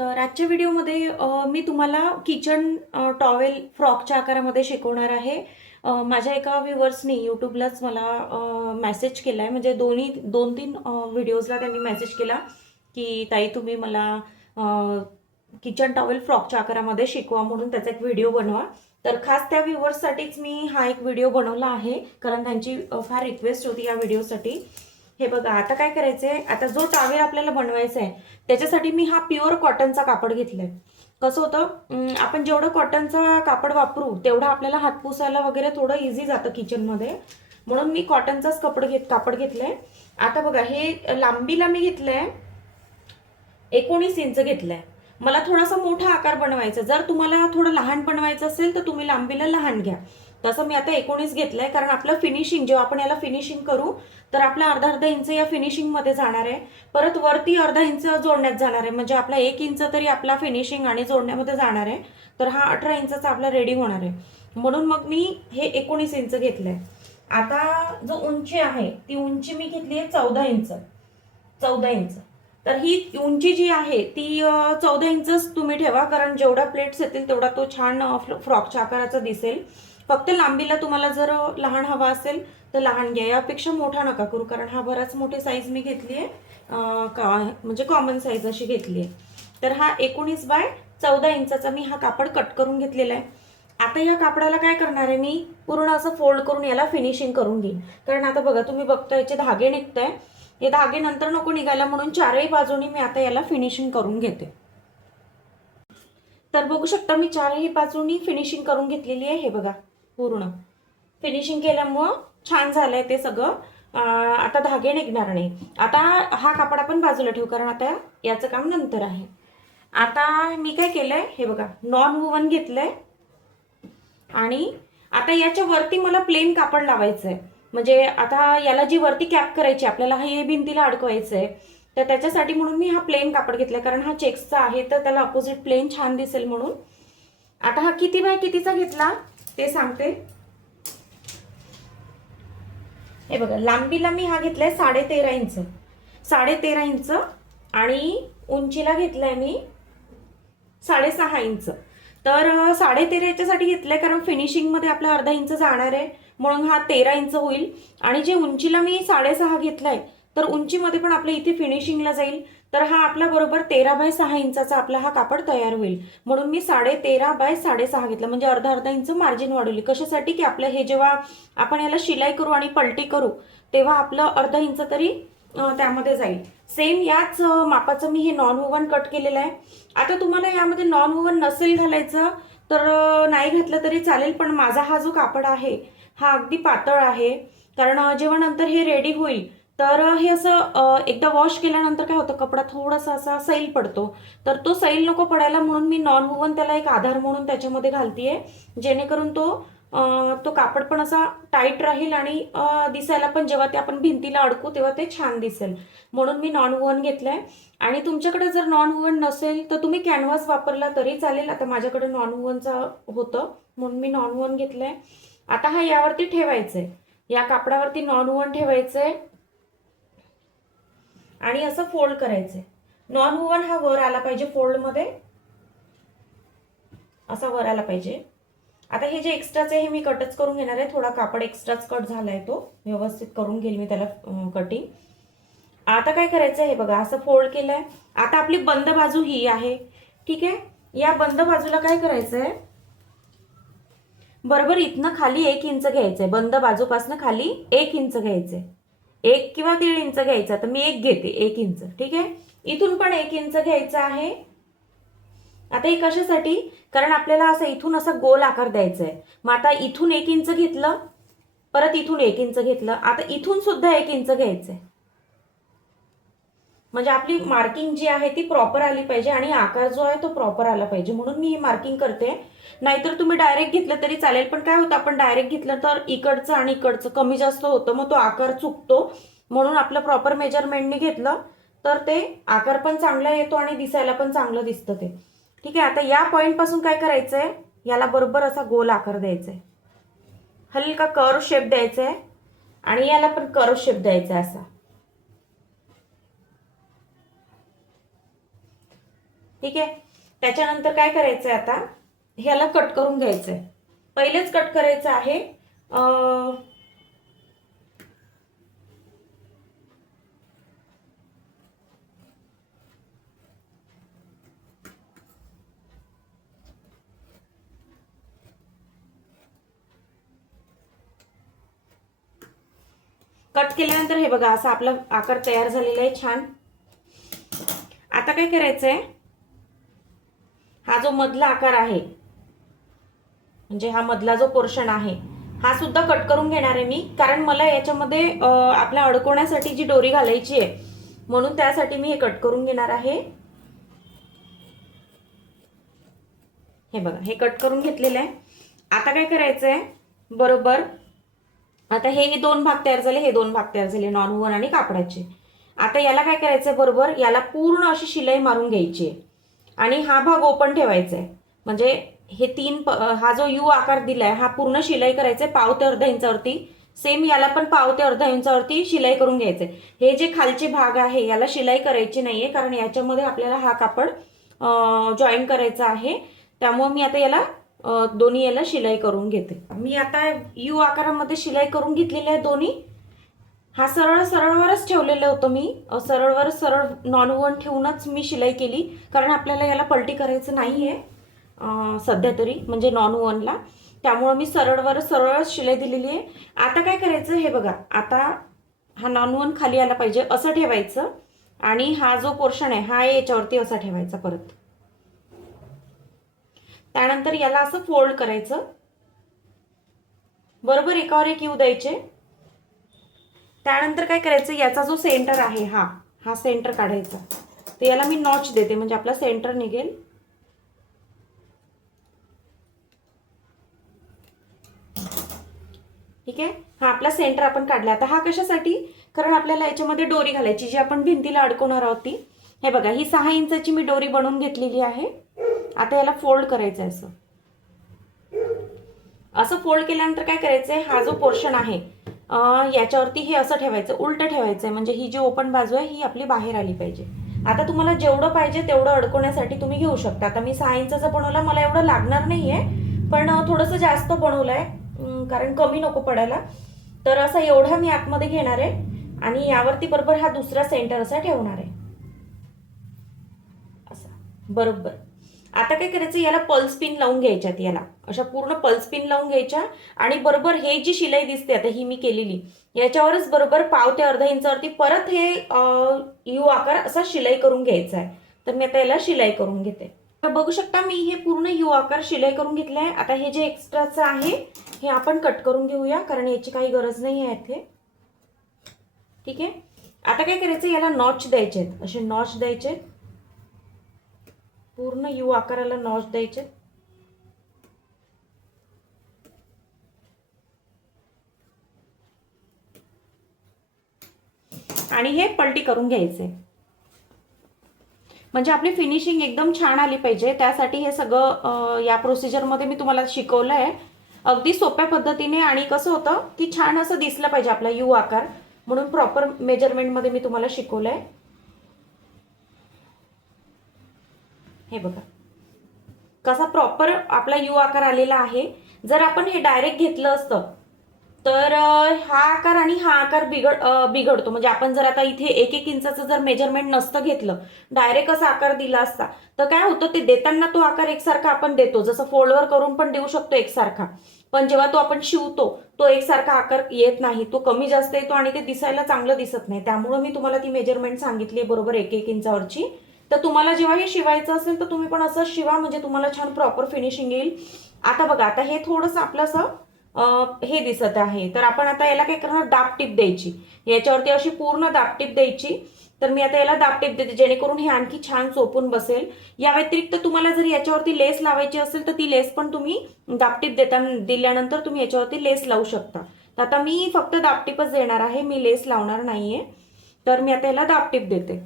तर आजच्या व्हिडिओमध्ये मी तुम्हाला किचन टॉवेल फ्रॉकच्या आकारामध्ये शिकवणार आहे. माझ्या एका व्ह्युअर्सनी यूट्यूबलाच मला मेसेज केला आहे म्हणजे दोन्ही दोन तीन व्हिडिओजला त्यांनी मेसेज केला की ताई तुम्ही मला किचन टॉवेल फ्रॉकच्या आकारामध्ये शिकवा म्हणून त्याचा एक व्हिडिओ बनवा. तर खास त्या व्ह्युअर्ससाठीच मी हा एक व्हिडिओ बनवला आहे. कारण त्यांची फार रिक्वेस्ट होती या व्हिडिओसाठी हे बघा आता काय करायचं आहे आता जो टावेल आपल्याला बनवायचा आहे त्याच्यासाठी मी हा प्युअर कॉटनचा कापड घेतलाय. कसं होतं? आपण जेवढं कॉटनचा कापड वापरू तेवढं आपल्याला हात पुसायला वगैरे थोडं इझी जातं किचनमध्ये म्हणून मी कॉटनचाच कपड घेत कापड घेतलंय. आता बघा हे लांबीला मी घेतलंय एकोणीस इंच घेतलंय. मला थोडासा मोठा आकार बनवायचा जर तुम्हाला थोडं लहान बनवायचं असेल तर तुम्ही लांबीला लहान घ्या. तसं मी आता एकोणीस घेतलंय कारण आपलं फिनिशिंग जेव्हा आपण याला फिनिशिंग करू तर आपला अर्धा अर्धा इंच या फिनिशिंगमध्ये जाणार आहे. परत वरती अर्धा इंच जोडण्यात जाणार आहे. म्हणजे आपला एक इंच तरी आपला फिनिशिंग आणि जोडण्यामध्ये जाणार आहे. तर हा अठरा इंचाचा आपला रेडी होणार आहे. म्हणून मग मी हे एकोणीस इंच घेतलंय. आता जो उंची आहे ती उंची मी घेतली आहे चौदा इंच चौदा इंच तर ही उंची जी आहे ती चौदा इंचच तुम्ही ठेवा कारण जेवढा प्लेट्स येतील तेवढा तो छान फ्रॉकच्या आकाराचा दिसेल. फक्त लांबीला तुम्हाला जर लहान हवा असेल तर लहान घ्या. यापेक्षा मोठा नका करू कारण हा बराच मोठी साईज मी घेतली आहे. का म्हणजे कॉमन साईज अशी घेतली आहे. तर हा एकोणीस बाय चौदा इंचाचा मी हा कापड कट करून घेतलेला आहे. आता या कापडाला काय करणार आहे मी? पूर्ण असं फोल्ड करून याला फिनिशिंग करून घेईन. कारण आता बघा तुम्ही बघता याचे धागे निघताय. हे धागे नंतर नको निघायला म्हणून चारही बाजूनी मी आता याला फिनिशिंग करून घेते. तर बघू शकता मी चारही बाजूनी फिनिशिंग करून घेतलेली आहे हे बघा. पूर्ण. फिनिशिंग केल्यामुळं छान झालंय ते सगळं. आता धागे निघणार नाही. आता हा कापड आपण बाजूला ठेवू कारण आता याचं काम नंतर आहे. आता मी काय केलंय हे बघा नॉन वुवन घेतलंय. आणि आता याच्या वरती मला प्लेन कापड लावायचं आहे म्हणजे आता याला जी वरती कॅप करायची आपल्याला हे भिंतीला अडकवायचं आहे तर त्याच्यासाठी म्हणून मी हा प्लेन कापड घेतलाय. कारण हा चेक्सचा आहे तर त्याला अपोजिट प्लेन छान दिसेल म्हणून. आता हा किती बाय कितीचा घेतला? ते सांगते. हे बघा लांबीला मी हा घेतलाय साडे तेरा इंच. साडे तेरा इंच आणि उंचीला घेतलाय मी साडेसहा इंच. तर साडेतेरा साडे तेरा याच्यासाठी घेतलंय कारण फिनिशिंगमध्ये आपला अर्धा इंच जाणार आहे. म्हणून हा तेरा इंच होईल. आणि जे उंचीला मी साडेसहा घेतलाय तर उंचीमध्ये पण आपल्या इथे फिनिशिंगला जाईल. तर हा आपला बरोबर तेरा बाय सहा इंचाचा आपला हा कापड तयार होईल. म्हणून मी साडे तेरा बाय साडेसहा घेतला. म्हणजे अर्धा अर्धा इंच मार्जिन वाढवली. कशासाठी? की आपलं हे जेव्हा आपण याला शिलाई करू आणि पलटी करू तेव्हा आपलं अर्धा इंच तरी त्यामध्ये जाईल. सेम याच मापाचं मी हे नॉन वुवन कट केलेलं आहे. आता तुम्हाला यामध्ये नॉन वुवन नसेल घालायचं तर नाही घातलं तरी चालेल पण माझा हा जो कापड आहे हा अगदी पातळ आहे. कारण जेव्हा नंतर हे रेडी होईल तर हे असं एकदा वॉश केल्यानंतर काय होतं कपडा थोडासा असा सैल पडतो. तर तो सैल नको पडायला म्हणून मी नॉन वुवन त्याला एक आधार म्हणून त्याच्यामध्ये घालतीये. जेणेकरून तो तो कापड पण असा टाईट राहील आणि दिसायला पण जेव्हा ते आपण भिंतीला अडकू तेव्हा ते छान दिसेल. म्हणून मी नॉन वुवन घेतलंय. आणि तुमच्याकडे जर नॉन वुवन नसेल तर तुम्ही कॅनव्हास वापरला तरी चालेल. आता माझ्याकडे नॉन वुवनचा होतं म्हणून मी नॉन वुवन घेतलंय. आता हा यावरती ठेवायचंय. या कापडावरती नॉन वुवन ठेवायचंय. आणि असं फोल्ड करायचंय. नॉन वुवन हा वर आला पाहिजे फोल्डमध्ये असा वर आला पाहिजे. आता हे जे एक्स्ट्राचं आहे हे मी कटच करून घेणार आहे. थोडा कापड एक्स्ट्राच कट झालाय तो. व्यवस्थित करून घेईल मी त्याला कटिंग आता काय करायचं आहे बघा असं फोल्ड केलंय. आता आपली बंद बाजू ही आहे. ठीक आहे? या बंद बाजूला काय करायचं आहे बरोबर इथनं खाली एक इंच घ्यायचंय. बंद बाजूपासनं खाली एक इंच घ्यायचंय. एक किंवा दीड इंच घ्यायचा. तर मी एक घेते एक इंच. ठीक आहे? इथून पण एक इंच घ्यायचं आहे. आता हे कशासाठी? कारण आपल्याला असं इथून असा गोल आकार द्यायचा आहे. मग आता इथून एक इंच घेतलं परत इथून एक इंच घेतलं. आता इथून सुद्धा एक इंच घ्यायचं आहे. म्हणजे आपली मार्किंग जी आहे ती प्रॉपर आली पाहिजे आणि आकार जो आहे तो प्रॉपर आला पाहिजे. म्हणून मी ही मार्किंग करते. नाहीतर तुम्ही डायरेक्ट घेतलं तरी चालेल. पण काय होतं आपण डायरेक्ट घेतलं तर इकडचं आणि इकडचं कमी जास्त होतं. मग तो आकार चुकतो. म्हणून आपलं प्रॉपर मेजरमेंटने घेतलं. तर ते आकार पण चांगला येतो आणि दिसायला पण चांगलं दिसतं ते. ठीक आहे आता या पॉईंटपासून काय काय करायचंय? याला बरोबर असा गोल आकार द्यायचा आहे हलका कर्व शेप द्यायचा आहे आणि याला पण कर्व शेप द्यायचा आहे असा. ठीक आहे? त्याच्यानंतर काय करायचं आहे आता? ह्याला कट करून घ्यायचं आहे पहिलेच कट करायचं आहे कट केल्यानंतर हे बघा असा आपला आकार तयार झालेला आहे छान. आता काय करायचं आहे हा जो मधला आकार आहे म्हणजे हा मधला जो पोर्शन आहे हा सुद्धा कट करून घेणार आहे मी. कारण मला याच्यामध्ये आपल्या अडकवण्यासाठी जी डोरी घालायची आहे म्हणून त्यासाठी मी हे कट करून घेणार आहे. हे बघा हे कट करून घेतलेलं आहे. आता काय करायचं आहे बरोबर. आता हे दोन भाग तयार झाले हे दोन भाग तयार झाले नॉन वुवन आणि कापडाचे. आता याला काय करायचं आहे बरोबर याला पूर्ण अशी शिलाई मारून घ्यायची आहे. आणि हा भाग ओपन ठेवायचा आहे म्हणजे हे तीन प- हा जो यू आकार दिलाय हा पूर्ण शिलाई करायचा आहे पाव ते अर्धा इंचावरती. सेम याला पण पाव ते अर्धा इंचावरती शिलाई करून घ्यायचे हे जे खालचे भाग आहे याला शिलाई करायची नाही आहे कारण याच्यामध्ये आपल्याला हा कापड जॉईन करायचा आहे. त्यामुळे मी आता याला दोन्ही याला शिलाई करून घेते. मी आता यू आकारामध्ये शिलाई करून घेतलेली आहे दोन्ही हा सरळ सरळवरच ठेवलेलं होतं मी. सरळवर सरळ नॉन वन ठेवूनच मी शिलाई केली. कारण आपल्याला याला पलटी करायचं नाही आहे सध्या तरी म्हणजे नॉन वनला त्यामुळं मी सरळवर सरळच शिलाई दिलेली आहे. आता काय करायचं हे बघा. आता हा नॉन वन खाली आला पाहिजे असं ठेवायचं. आणि हा जो पोर्शन आहे हा याच्यावरती असा ठेवायचा परत. त्यानंतर याला असं फोल्ड करायचं. बरोबर एकावर एक येऊ द्यायचे. त्यानंतर काय करायचं याचा जो सेंटर आहे हा हा सेंटर काढायचा. तर याला मी नॉच देते म्हणजे आपला सेंटर निघेल. ठीक आहे? हा आपला सेंटर आपण काढला आता हा कशासाठी? कारण आपल्याला याच्यामध्ये डोरी घालायची जी आपण भिंतीला अडकवणार आहोत ती. हे बघा ही सहा इंचाची मी डोरी बनवून घेतलेली आहे. आता याला फोल्ड करायचं आहे असं. असं फोल्ड केल्यानंतर काय करायचंय? हा जो पोर्शन आहे याच्यावरती हे असं ठेवायचं उलटं ठेवायचं आहे म्हणजे ही जी ओपन बाजू आहे ही आपली बाहेर आली पाहिजे. आता तुम्हाला जेवढं पाहिजे तेवढं अडकवण्यासाठी तुम्ही घेऊ शकता. आता मी सहा इंचाचा बनवला मला एवढं लागणार नाही आहे पण थोडंसं जास्त बनवलं आहे कारण कमी नको पडायला. तर असं एवढा मी आतमध्ये घेणार आहे आणि यावरती बरोबर हा दुसरा सेंटर असा ठेवणार आहे. असा. बरोबर. आता काय करायचं याला पल्स पिन लावून घ्यायच्यात याला. अशा पूर्ण पल्स पिन लावून घ्यायच्या आणि बरोबर हे जी शिलाई दिसते आता ही मी केलेली याच्यावरच बरोबर पाव ते अर्धा इंचावरती परत हे यू आकार असा शिलाई करून घ्यायचा आहे. तर मी आता याला शिलाई करून घेते. तर बघू शकता मी हे पूर्ण यू आकार शिलाई करून घेतलं आहे आता हे जे एक्स्ट्राचं आहे हे आपण कट करून घेऊया कारण याची काही गरज नाही आहे इथे. ठीक आहे? आता काय करायचं याला नॉच द्यायचे आहेत असे नॉच द्यायचे आहेत. पूर्ण यू आकाराला नॉच द्यायचे. आणि हे पलटी करून घ्यायचे. म्हणजे आपली फिनिशिंग एकदम छान आली पाहिजे. त्यासाठी हे सगळं या प्रोसिजरमध्ये मी तुम्हाला शिकवलं आहे अगदी सोप्या पद्धतीने आणि कसं होतं की छान असं दिसलं पाहिजे आपला यू आकार. म्हणून प्रॉपर मेजरमेंटमध्ये मी तुम्हाला शिकवलं आहे हे बघा. कसा प्रॉपर आपला यू आकार आलेला आहे. जर आपण हे डायरेक्ट घेतलं असतं तर हा आकार आणि हा आकार बिघड बिघडतो. म्हणजे आपण जर आता इथे एक एक इंचाचं जर मेजरमेंट नसतं घेतलं डायरेक्ट असा आकार दिला असता तर काय होतं ते देताना तो आकार एकसारखा आपण देतो. जसं फोल्डवर करून पण देऊ शकतो एकसारखा. पण जेव्हा तो आपण शिवतो तो एकसारखा आकार येत नाही. तो कमी जास्त येतो आणि ते दिसायला चांगलं दिसत नाही. त्यामुळं मी तुम्हाला ती मेजरमेंट सांगितली बरोबर एक एक इंचावरची. तर तुम्हाला जेव्हा हे शिवायचं असेल तर तुम्ही पण असं शिवा म्हणजे तुम्हाला छान प्रॉपर फिनिशिंग येईल. आता बघा आता हे थोडंसं आपलं असं हे दिसत आहे. तर आपण आता याला काय करणार? दाबटीप द्यायची. याच्यावरती अशी पूर्ण दाबटीप द्यायची. तर मी आता याला दाबटीप देते जेणेकरून हे आणखी छान चोपून बसेल. या व्यतिरिक्त तुम्हाला जर याच्यावरती लेस लावायची असेल तर ती लेस पण तुम्ही दाबटीप देता दिल्यानंतर तुम्ही याच्यावरती लेस लावू शकता. तर आता मी फक्त दापटीपच देणार आहे. मी लेस लावणार नाहीये. तर मी आता याला दापटीप देते.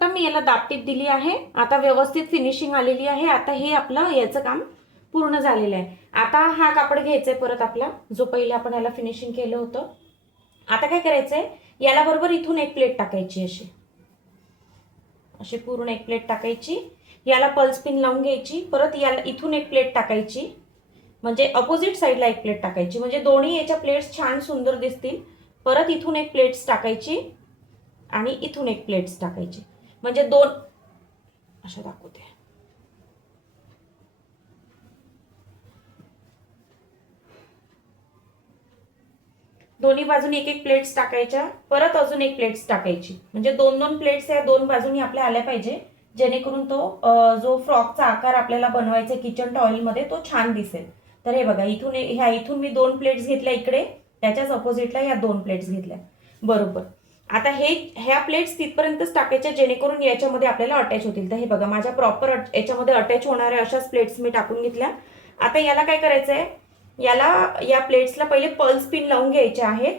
आता मी याला दाबटीप दिली आहे? आता व्यवस्थित फिनिशिंग आलेली आहे. आता हे आपलं याचं काम पूर्ण झालेलं आहे. आता हा कापड घ्यायचा आहे परत आपला जो पहिले आपण याला फिनिशिंग केलं होतं. आता काय करायचं आहे याला बरोबर इथून एक प्लेट टाकायची अशी. अशी पूर्ण एक प्लेट टाकायची. याला पल्स पिन लावून घ्यायची. परत याला इथून एक प्लेट टाकायची. म्हणजे अपोजिट साईडला एक प्लेट टाकायची. म्हणजे दोन्ही याच्या प्लेट्स छान सुंदर दिसतील. परत इथून एक प्लेट्स टाकायची आणि इथून एक प्लेट्स टाकायची. म्हणजे दोन. अशा दाखवते. दोन्ही बाजूनी एक एक प्लेट्स टाकायच्या. परत अजून एक प्लेट्स टाकायची. म्हणजे दोन दोन प्लेट्स या दोन बाजूनी आपल्या आल्या पाहिजे. जेणेकरून तो जो फ्रॉकचा आकार आपल्याला बनवायचा किचन टॉयलमध्ये तो छान दिसेल. तर हे बघा इथून ह्या इथून मी दोन प्लेट्स घेतल्या इकडे. त्याच्याच अपोजिटला ह्या दोन प्लेट्स घेतल्या. बरोबर. आता हे ह्या प्लेट्स तिथपर्यंतच टाकायच्या जेणेकरून याच्यामध्ये आपल्याला अटॅच होतील. तर हे बघा माझ्या प्रॉपर याच्यामध्ये अटॅच होणाऱ्या अशाच प्लेट्स मी टाकून घेतल्या. आता याला काय करायचं आहे याला या प्लेट्सला पहिले पल्स पिन लावून घ्यायचे आहेत.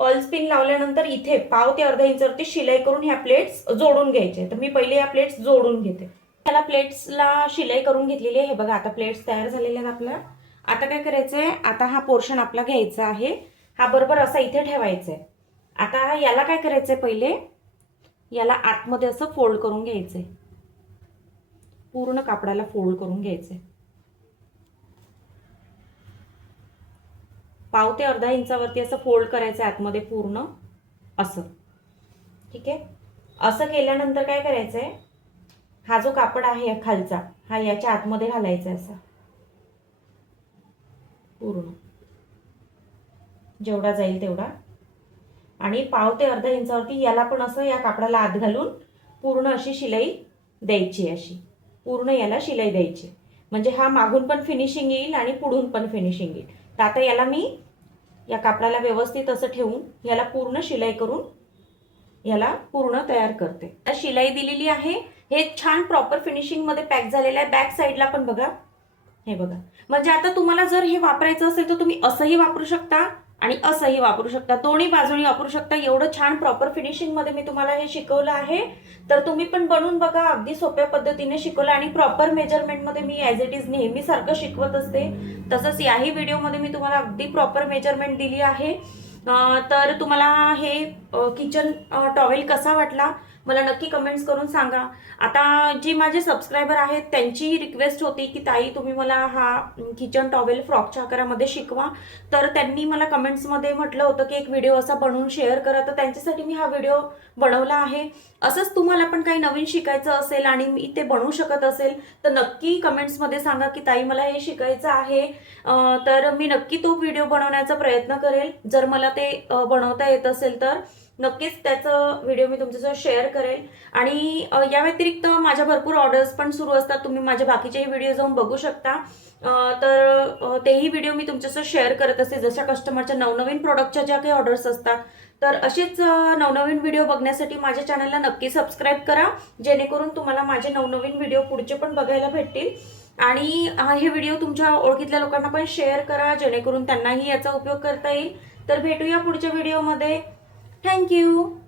पल्स पिन लावल्यानंतर इथे पाव ते अर्धा इंचवरती शिलाई करून ह्या प्लेट्स जोडून घ्यायचे. तर मी पहिले या प्लेट्स जोडून घेते. त्याला प्लेट्सला शिलाई करून घेतलेली आहे. बघा आता प्लेट्स तयार झालेल्या आहेत आपल्या. आता काय करायचं आहे आता हा पोर्शन आपला घ्यायचा आहे. हा बरोबर असा इथे ठेवायचा आहे आता याला काय करायचं आहे पहिले? याला आतमध्ये असं फोल्ड करून घ्यायचं आहे पूर्ण कापडाला फोल्ड करून घ्यायचं आहे पाव ते अर्धा इंचावरती असं फोल्ड करायचं आहे आतमध्ये पूर्ण. असं. ठीक आहे? असं केल्यानंतर काय करायचं आहे हा जो कापड आहे खालचा हा याच्या आतमध्ये घालायचा आहे असा. पूर्ण. जेवढा जाईल तेवढा. आणि पाव ते अर्धा इंचावरती याला पण असं या कापडाला आत घालून पूर्ण अशी शिलाई द्यायची आहे अशी. पूर्ण याला शिलाई द्यायची म्हणजे हा मागून पण फिनिशिंग येईल आणि पुढून पण फिनिशिंग येईल. तर आता याला मी या कापडाला व्यवस्थित असं ठेवून याला पूर्ण शिलाई करून याला पूर्ण तयार करते. शिलाई दिलेली आहे. हे छान प्रॉपर फिनिशिंगमध्ये पॅक झालेलं आहे. बॅक साईडला पण बघा. हे बघा. म्हणजे आता तुम्हाला जर हे वापरायचं असेल तर तुम्ही असंही वापरू शकता. आणि असंही वापरू शकता. दोन्ही बाजूनी वापरू शकता. एवढं छान प्रॉपर फिनिशिंगमध्ये मी तुम्हाला हे शिकवलं आहे. तर तुम्ही पण बनवून बघा. अगदी सोप्या पद्धतीने शिकवलं आणि प्रॉपर मेजरमेंटमध्ये मी ॲज इट इज नेहमी सारखं शिकवत असते. तसंच याही व्हिडिओमध्ये मी तुम्हाला अगदी प्रॉपर मेजरमेंट दिली आहे. तर तुम्हाला हे किचन टॉवेल कसा वाटला? मला नक्की कमेंट्स करून सांगा. आता जी माझे सबस्क्रायबर आहेत त्यांची रिक्वेस्ट होती की ताई तुम्ही मला हा किचन टॉवेल फ्रॉकच्या आकारामध्ये शिकवा. तर त्यांनी मला कमेंट्समध्ये म्हटलं होतं की एक व्हिडिओ असा बनवून शेअर करा. तर त्यांच्यासाठी मी हा व्हिडिओ बनवला आहे. असंच तुम्हाला पण काही नवीन शिकायचं असेल आणि मी ते बनवू शकत असेल तर नक्की कमेंट्समध्ये सांगा की ताई मला हे शिकायचं आहे. तर मी नक्की तो व्हिडिओ बनवण्याचा प्रयत्न करेल. जर मला ते बनवता येत असेल तर. नक्कीच त्याचं व्हिडिओ मी तुमच्यासोबत शेअर करेल. आणि या व्यतिरिक्त माझ्या भरपूर ऑर्डर्स पण सुरू असतात. तुम्ही माझ्या बाकीचेही व्हिडिओ जाऊन बघू शकता. तर तेही व्हिडिओ मी तुमच्यासोबत शेअर करत असते. जशा कस्टमरच्या नवनवीन प्रोडक्टच्या ज्या काही ऑर्डर्स असतात तर असेच नवनवीन व्हिडिओ बघण्यासाठी माझ्या चॅनलला नक्की सबस्क्राईब करा. जेणेकरून तुम्हाला माझे नवनवीन व्हिडिओ पुढचे पण बघायला भेटतील. आणि हे व्हिडिओ तुमच्या ओळखीतल्या लोकांना पण शेअर करा. जेणेकरून त्यांनाही याचा उपयोग करता येईल. तर भेटूया पुढच्या व्हिडिओमध्ये Thank you.